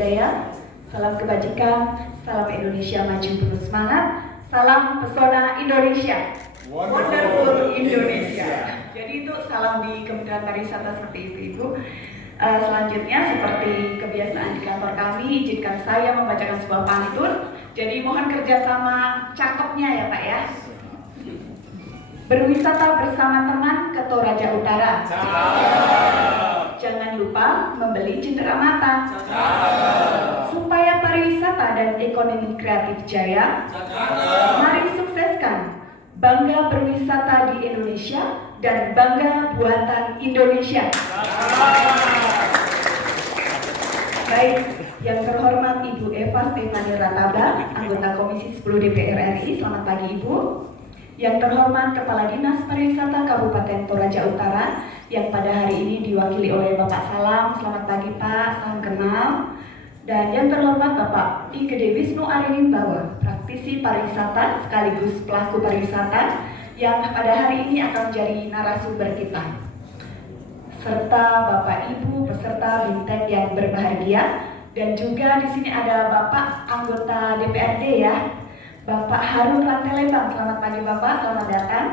budaya, salam kebajikan, salam Indonesia maju penuh semangat, salam pesona Indonesia, wonderful Indonesia. Jadi itu salam di Kementerian Pariwisata seperti itu, Ibu. Selanjutnya seperti kebiasaan di kantor kami, izinkan saya membacakan sebuah pantun. Jadi mohon kerjasama cakepnya ya Pak ya. Berwisata bersama teman ke Toraja Utara. Jangan lupa membeli cendera mata. Supaya pariwisata dan ekonomi kreatif jaya. Mari sukseskan. Bangga berwisata di Indonesia dan bangga buatan Indonesia. Baik, yang terhormat Ibu Eva Stefani Rataba, anggota Komisi 10 DPR RI. Selamat pagi Ibu. Yang terhormat Kepala Dinas Pariwisata Kabupaten Toraja Utara yang pada hari ini diwakili oleh Bapak Salam. Selamat pagi Pak, salam kenal. Dan yang terhormat Bapak I Gede Wisnu Arinimbawa, praktisi pariwisata sekaligus pelaku pariwisata yang pada hari ini akan menjadi narasumber kita. Serta Bapak Ibu peserta BIMTEK yang berbahagia, dan juga di sini ada Bapak anggota DPRD ya. Bapak Harun Rantelembang, selamat pagi Bapak, selamat datang.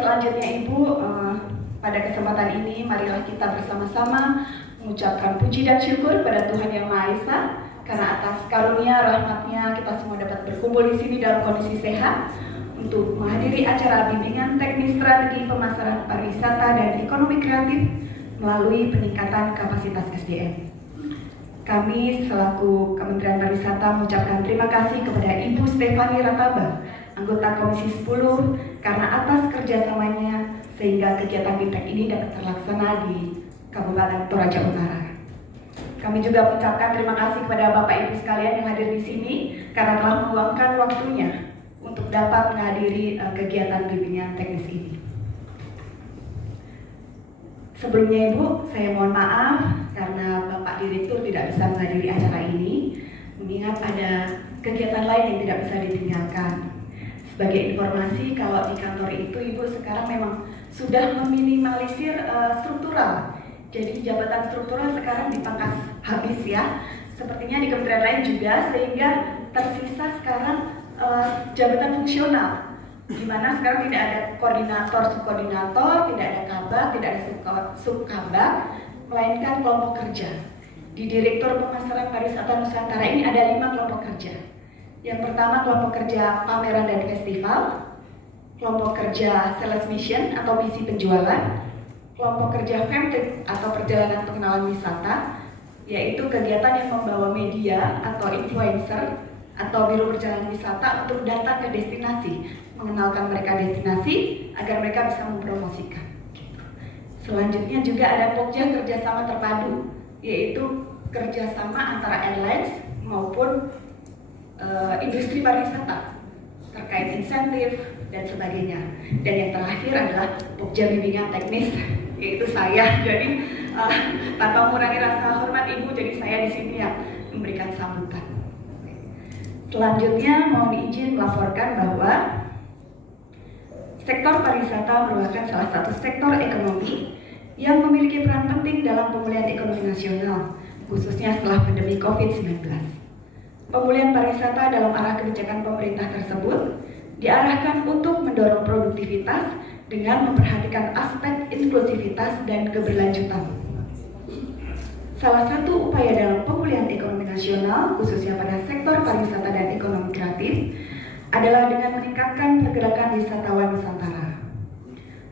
Selanjutnya Ibu, pada kesempatan ini marilah kita bersama-sama mengucapkan puji dan syukur pada Tuhan Yang Maha Esa karena atas karunia rahmatnya kita semua dapat berkumpul di sini dalam kondisi sehat untuk menghadiri acara bimbingan teknis strategi pemasaran pariwisata dan ekonomi kreatif melalui peningkatan kapasitas SDM. Kami selaku Kementerian Pariwisata mengucapkan terima kasih kepada Ibu Stefani Rataba, anggota Komisi 10, karena atas kerjasamanya sehingga kegiatan BIMTEK ini dapat terlaksana di Kabupaten Toraja Utara. Kami juga mengucapkan terima kasih kepada Bapak Ibu sekalian yang hadir di sini karena telah meluangkan waktunya untuk dapat menghadiri kegiatan bimbingan teknis ini. Sebelumnya Ibu, saya mohon maaf karena Bapak Direktur tidak bisa menghadiri acara ini, mengingat ada kegiatan lain yang tidak bisa ditinggalkan. Sebagai informasi, kalau di kantor itu Ibu sekarang memang sudah meminimalisir struktural. Jadi jabatan struktural sekarang dipangkas habis ya. Sepertinya di kementerian lain juga, sehingga tersisa sekarang jabatan fungsional. Di mana sekarang tidak ada koordinator, subkoordinator, tidak ada kabak, tidak ada subkabak, melainkan kelompok kerja. Di Direktur Pemasaran Pariwisata Nusantara ini ada 5 kelompok kerja. Yang pertama kelompok kerja pameran dan festival, kelompok kerja sales mission atau misi penjualan, kelompok kerja femtrip atau perjalanan pengenalan wisata, yaitu kegiatan yang membawa media atau influencer atau biro perjalanan wisata untuk datang ke destinasi, mengenalkan mereka destinasi agar mereka bisa mempromosikan. Selanjutnya juga ada Pokja kerjasama terpadu, yaitu kerjasama antara airlines maupun industri pariwisata terkait insentif dan sebagainya. Dan yang terakhir adalah Pokja bimbingan teknis, yaitu saya. Jadi tanpa mengurangi rasa hormat Ibu, jadi saya di sini yang memberikan sambutan. Selanjutnya mohon izin melaporkan bahwa sektor pariwisata merupakan salah satu sektor ekonomi yang memiliki peran penting dalam pemulihan ekonomi nasional, khususnya setelah pandemi COVID-19. Pemulihan pariwisata dalam arah kebijakan pemerintah tersebut diarahkan untuk mendorong produktivitas dengan memperhatikan aspek inklusivitas dan keberlanjutan. Salah satu upaya dalam pemulihan ekonomi nasional, khususnya pada sektor pariwisata dan ekonomi kreatif, adalah dengan meningkatkan pergerakan wisatawan Nusantara.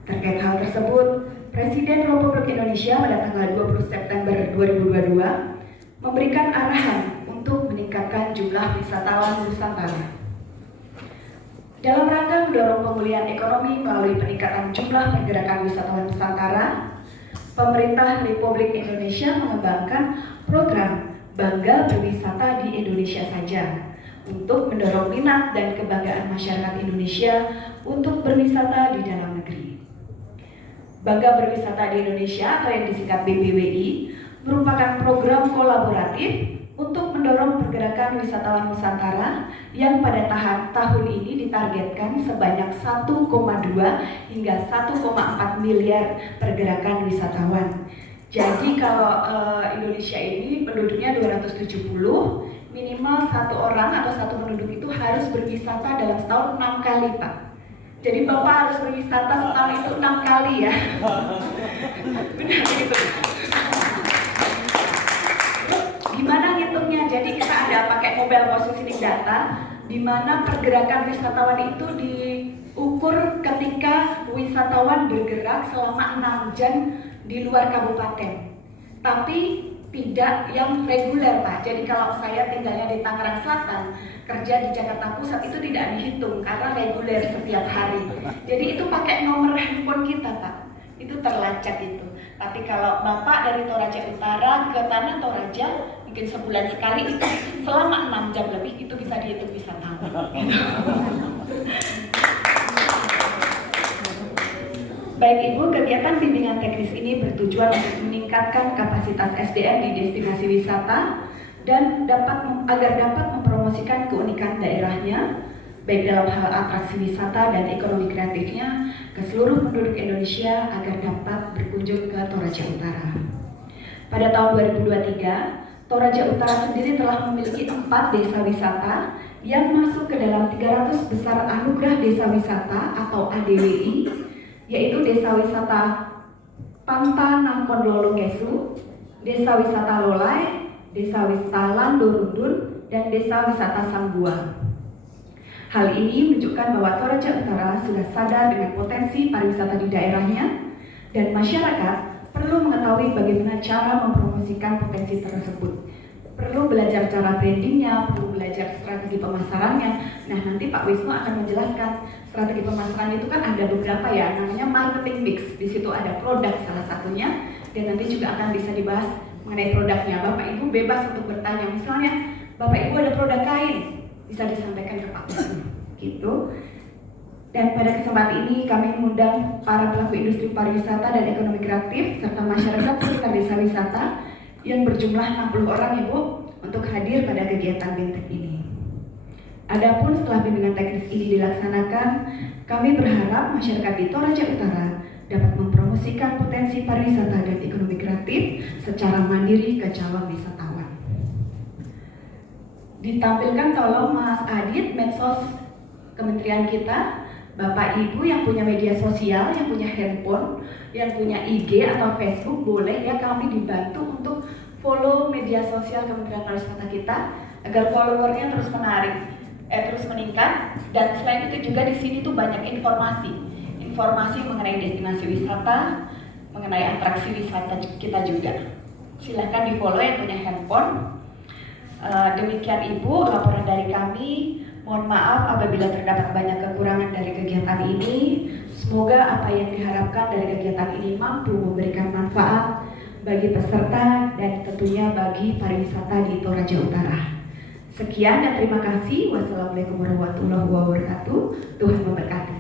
Terkait hal tersebut, Presiden Republik Indonesia pada tanggal 20 September 2022 memberikan arahan untuk meningkatkan jumlah wisatawan Nusantara. Dalam rangka mendorong pemulihan ekonomi melalui peningkatan jumlah pergerakan wisatawan Nusantara, pemerintah Republik Indonesia mengembangkan program Bangga Berwisata di Indonesia Saja untuk mendorong minat dan kebanggaan masyarakat Indonesia untuk berwisata di dalam negeri. Bangga Berwisata di Indonesia atau yang disingkat BBWI merupakan program kolaboratif untuk mendorong pergerakan wisatawan Nusantara yang pada tahun ini ditargetkan sebanyak 1,2 hingga 1,4 miliar pergerakan wisatawan Jadi kalau Indonesia ini penduduknya 270, minimal satu orang atau satu penduduk itu harus berwisata dalam setahun 6 kali, Pak. Jadi Bapak harus berwisata setahun itu 6 kali ya. Benar gitu. Gimana ngitungnya? Jadi kita ada pakai mobile positioning data, di mana pergerakan wisatawan itu diukur ketika wisatawan bergerak selama 6 jam di luar kabupaten. Tapi tidak yang reguler, Pak. Jadi kalau saya tinggalnya di Tangerang Selatan, kerja di Jakarta Pusat, itu tidak dihitung karena reguler setiap hari. Jadi itu pakai nomor handphone kita, Pak. Itu terlacak itu. Tapi kalau Bapak dari Toraja Utara ke Tanah Toraja, mungkin sebulan sekali, itu selama 6 jam lebih, itu bisa dihitung wisatawan. Baik Ibu, kegiatan bimbingan teknis ini bertujuan untuk meningkatkan kapasitas SDM di destinasi wisata dan agar dapat mempromosikan keunikan daerahnya, baik dalam hal atraksi wisata dan ekonomi kreatifnya ke seluruh penduduk Indonesia agar dapat berkunjung ke Toraja Utara. Pada tahun 2023, Toraja Utara sendiri telah memiliki 4 desa wisata yang masuk ke dalam 300 besar anugerah desa wisata atau ADWI, yaitu Desa Wisata Panta Nangkon Lolongesu, Desa Wisata Lolai, Desa Wisata Landorundun, dan Desa Wisata Sambua. Hal ini menunjukkan bahwa Toraja Utara sudah sadar dengan potensi pariwisata di daerahnya dan masyarakat perlu mengetahui bagaimana cara mempromosikan potensi tersebut. Perlu belajar cara brandingnya, perlu belajar strategi pemasarannya. Nah, nanti Pak Wisnu akan menjelaskan strategi pemasaran itu kan ada beberapa ya, namanya marketing mix. Di situ ada produk salah satunya, dan nanti juga akan bisa dibahas mengenai produknya. Bapak Ibu bebas untuk bertanya, misalnya Bapak Ibu ada produk kain, bisa disampaikan ke Pak Wisnu, gitu. Dan pada kesempatan ini kami mengundang para pelaku industri pariwisata dan ekonomi kreatif serta masyarakat sekitar desa wisata yang berjumlah 60 orang Ibu untuk hadir pada kegiatan BIMTEK ini. Adapun setelah bimbingan teknis ini dilaksanakan, kami berharap masyarakat di Toraja Utara dapat mempromosikan potensi pariwisata dan ekonomi kreatif secara mandiri ke calon wisatawan. Ditampilkan tolong Mas Adit, medsos kementerian kita, Bapak Ibu yang punya media sosial, yang punya handphone, yang punya IG atau Facebook, boleh ya kami dibantu untuk follow media sosial Kementerian Pariwisata kita agar followernya terus meningkat. Dan selain itu juga di sini tuh banyak informasi mengenai destinasi wisata, mengenai atraksi wisata kita juga. Silahkan di follow yang punya handphone. Demikian Ibu laporan dari kami. Mohon maaf apabila terdapat banyak kekurangan dari kegiatan ini. Semoga apa yang diharapkan dari kegiatan ini mampu memberikan manfaat bagi peserta dan tentunya bagi pariwisata di Toraja Utara. Sekian dan terima kasih. Wassalamualaikum warahmatullahi wabarakatuh. Tuhan memberkati.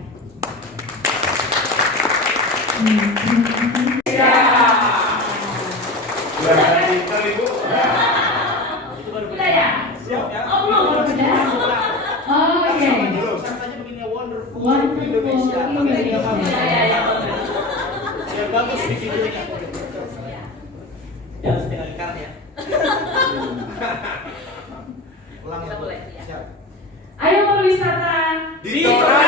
Bagus bikin kan. Jangan setengah karat ya. Ulang ya. Siap. Ayo berwisata di Toraja.